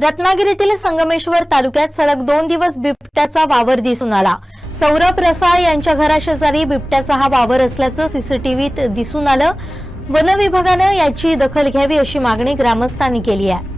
रत्नागिरीतील संगमेश्वर तालुक्यात सलग दोन दिवस बिबट्याचा वावर दिसून आला. सौरभ रसाळ यांच्या घराशेजारी बिबट्याचा हा वावर असल्याचं सीसीटीव्हीत दिसून आलं. वनविभागानं याची दखल घ्यावी अशी मागणी ग्रामस्थांनी केली आहे.